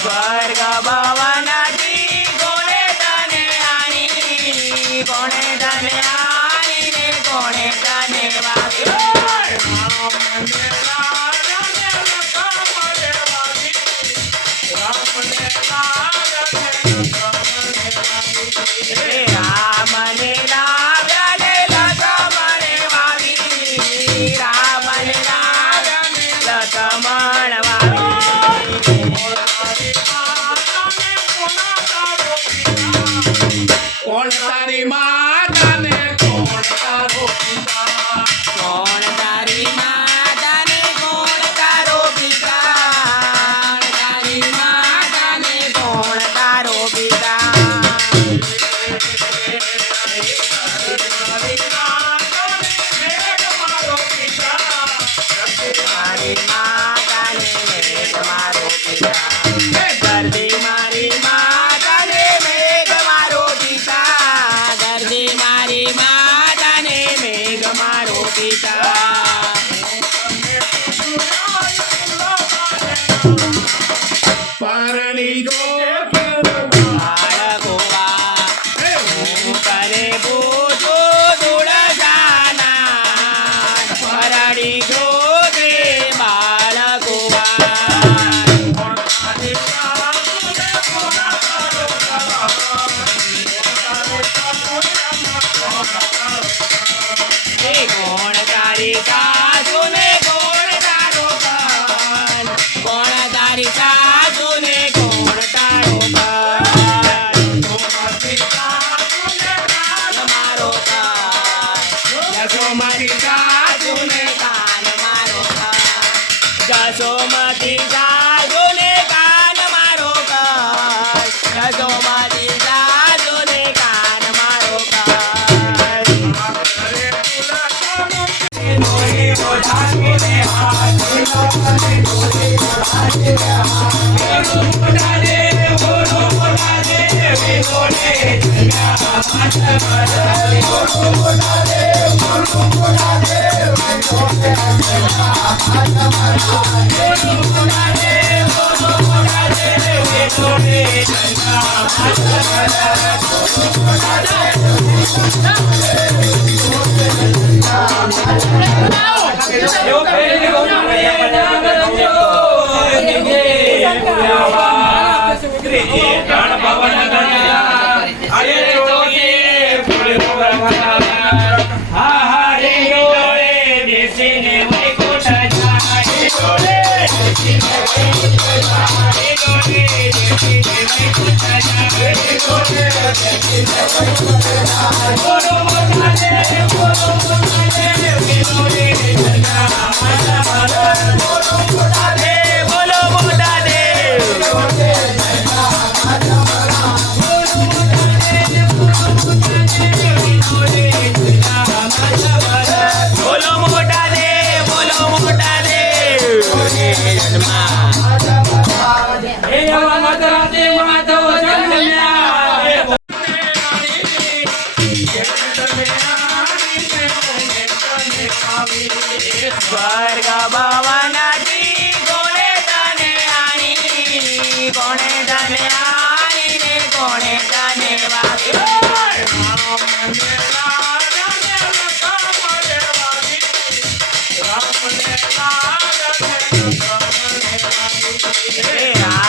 સ્વર્ગ ભવનથી કોણે તને આણી, કોણે તને આણીને કોણે તને રામને લાવ્યા ને લખમણે વાવી, રામને લાવ્યા ને લખમણ વાવી. કોણ તારી માતા ને કોણ તારો પિતા, કોણ તારી માતા ને કોણ તારો પિતા, તારી માતા ને કોણ તારો પિતા. મારી માતા ને મેઘ મારો પિતા, દર્દી મારી માતા ને મેઘ મારો પિતા, દર્દી મારી માતા ને મેઘ મારો પિતા. પરણી જો બાળકોવા હું કરે બોજો દોડ જાના, પરણી જો રે બાળકોવા. કોણ તારી સાસુ ને કોણ તારો કન, કોણ તારી સાસુ ને કોણ તારો કન, મારો કન. યશોમતી સાસુ ને કાન મારો કન, જસોમતી સાસુ ને કાન મારો કન, જસોમતી સાસુ ને કાન મારો કન. સ્વર્ગ ભવનથી કોણે તને આણી, કોણે તને આણીને કોણે તને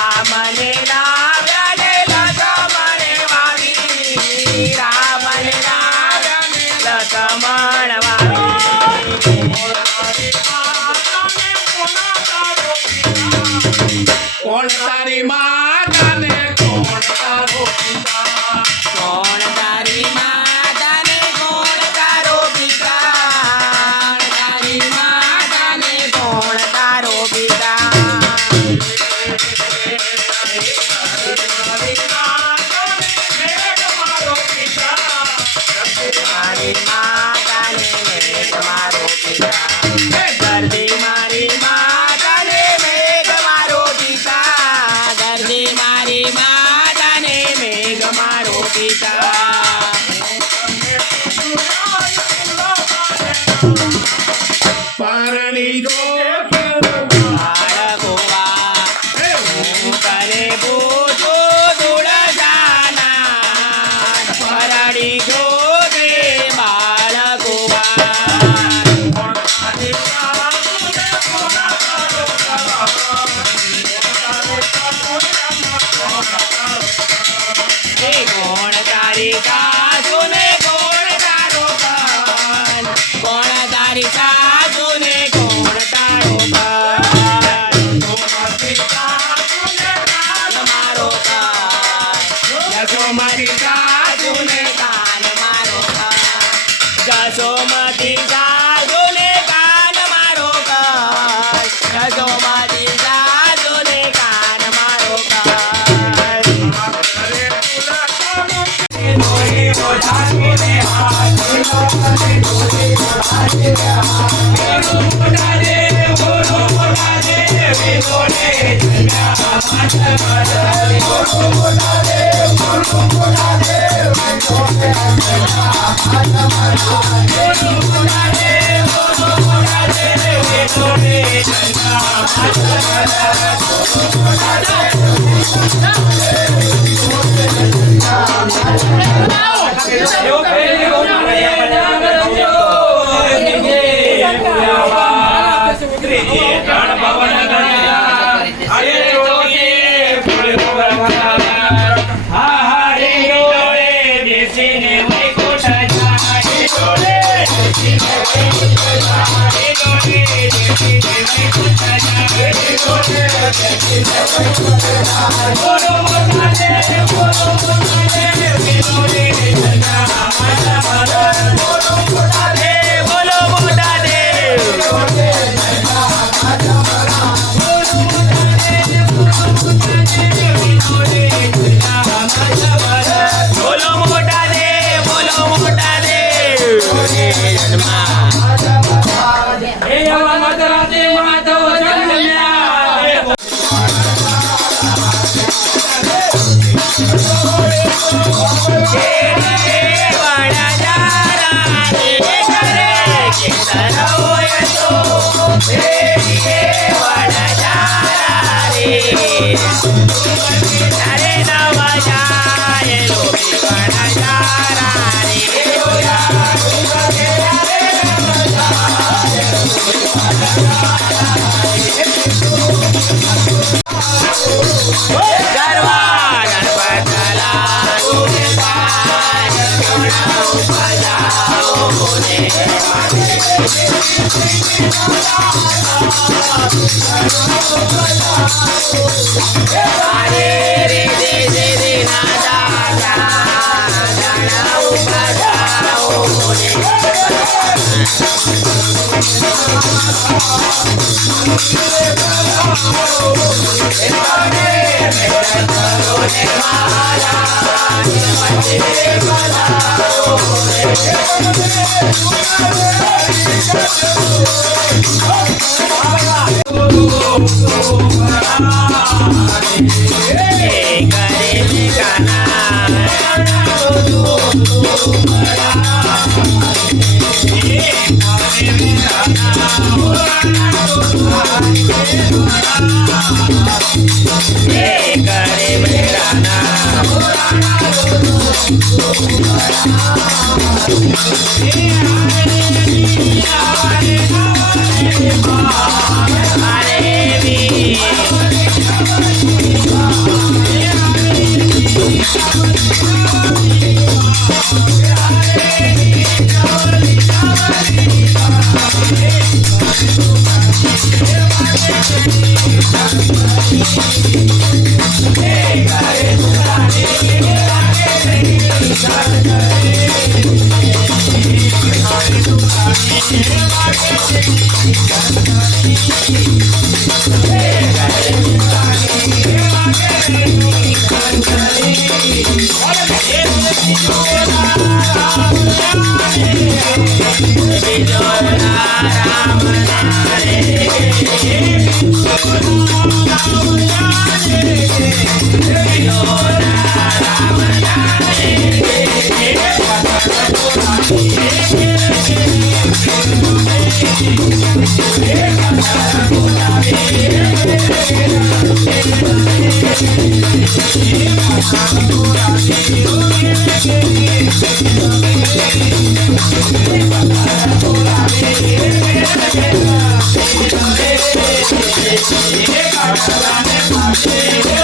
રામને લાવ્યા ને લખમણે વાવી, રામને લાવ્યા ને લખમણ વાવી. કોણ તારી માતા ને કોણ તારો પિતા, કોણ તારી માતા ને કોણ તારો પિતા, તારી માતા ને કોણ તારો પિતા. પરણી જો બાળકોવા હું તને પૂછું ધૂળ જાના પરણી જો તે બાળકોવા એ કોણ તારી સાસુ ને કોણ તારો પન કોણ તારી સાસુ ને કોણ તારો પન મારો પન યશોમતી સાસુ ને કાન મારો પન જસોમતી સાસુ ને કાન મારો પન જસોમતી સાસુ ને કાન મારો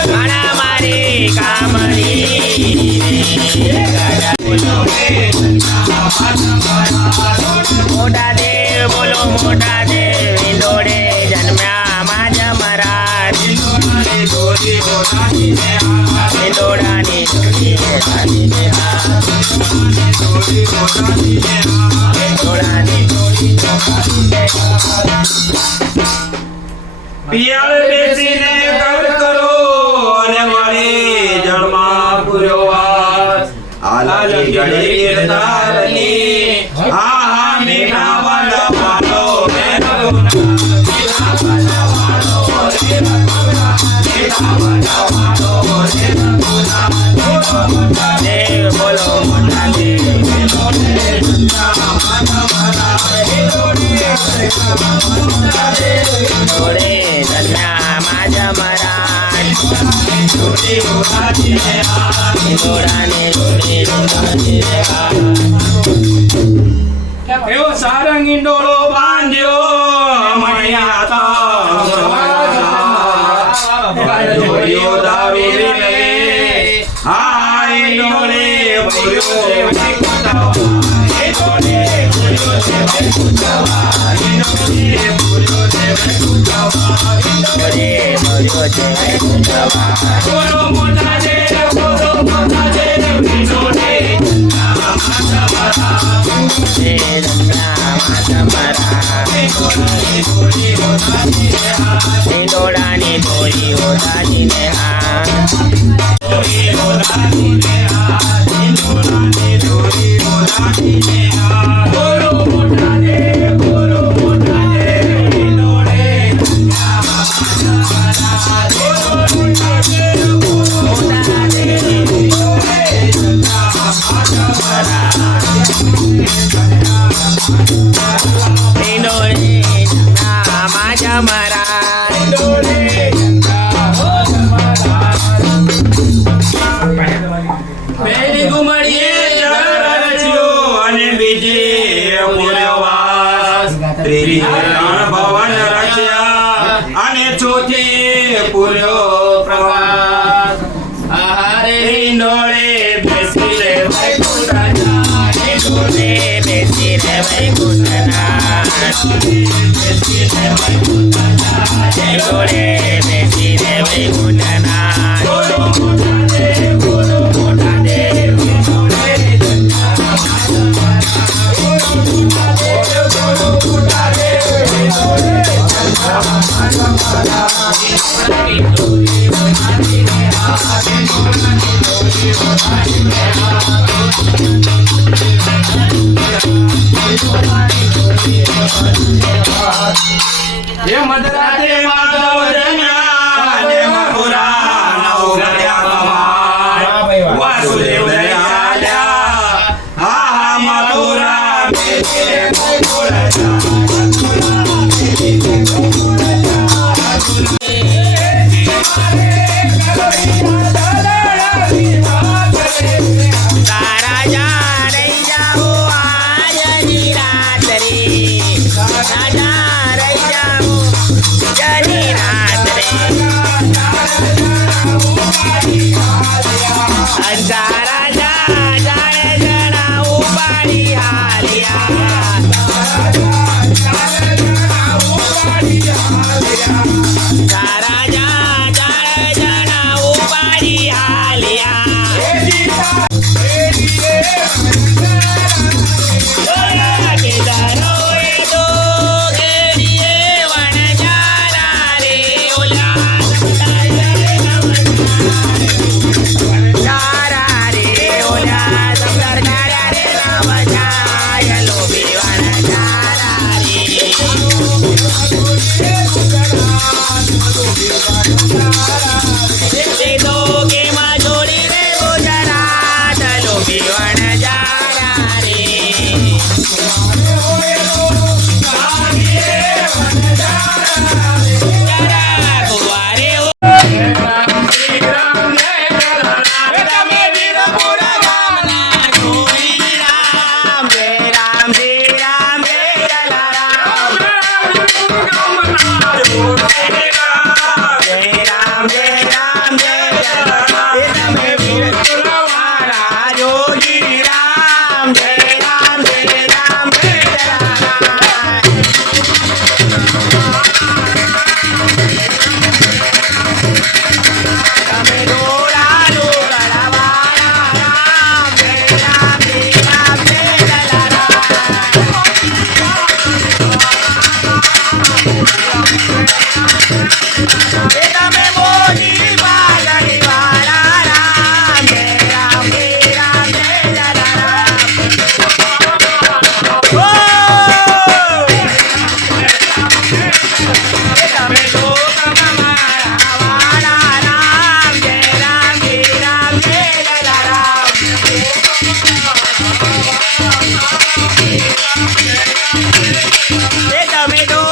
મારા મારી કામની મોટા દેવ બોલો મોટા દેવ ઇંદોડે જન્મ્યા માજા મહારાજ ઇંદોડાની જોડી પિયાલ બેસીને કર કરો અને વળી જળમાં પૂર્યો વાસ આલાલી ઘડી ગિરધારની આહા મીઠા વાળા વાળો દેવ બોલો મોટા દેવ ઇંદોડે જન્મ્યા માજા મહારાજ ઇંદોડાની જોડી એવો સારંગ ઈંડોળો બાંધ્યો મણિયા જોડિયો દારૂ રે હા ઈંડોળે ભર્યો બોલો મોટા દેવ બોલો મોટા દેવ ઈંડોળે ઇંદોડાની ધોરી હોદાજીને બોલો મોટા દેવ બોલો મોટા દેવ ઈંડોળે માજા મહારાજ પહેલી ઘુમડીએ જળ રચ્યો અને બીજી પૂર્યો વાસ ત્રીજી રણ ભવન રચ્યા અને ચોથી પૂર્યો પ્રવાસ આહારે ઈંડોળે બેસી રે વૈકુંઠ રાજા ઇંદોડે બેસી રે વૈકુંઠનાથ ઇંદોડે બેસી રે વૈકુંઠનાથ બોલો મોટા દેવ બોલો મોટા દેવ એ મધરાતે માધવ જન્યા ને મથુરા નવ ઘડ્યા કમાલ વાસુદેવ દયાળ્યા હા હા મથુરા બેસીને તારા જા રહી જાઓ આજની રાત્રે રાજા રહી જાઓ જની રાત્રે અંધારા જા જાણે જણા ઉપાડી હાલ્યા તારા જા જાણે જણા ઉપાડી હાલ્યા એ તમે તો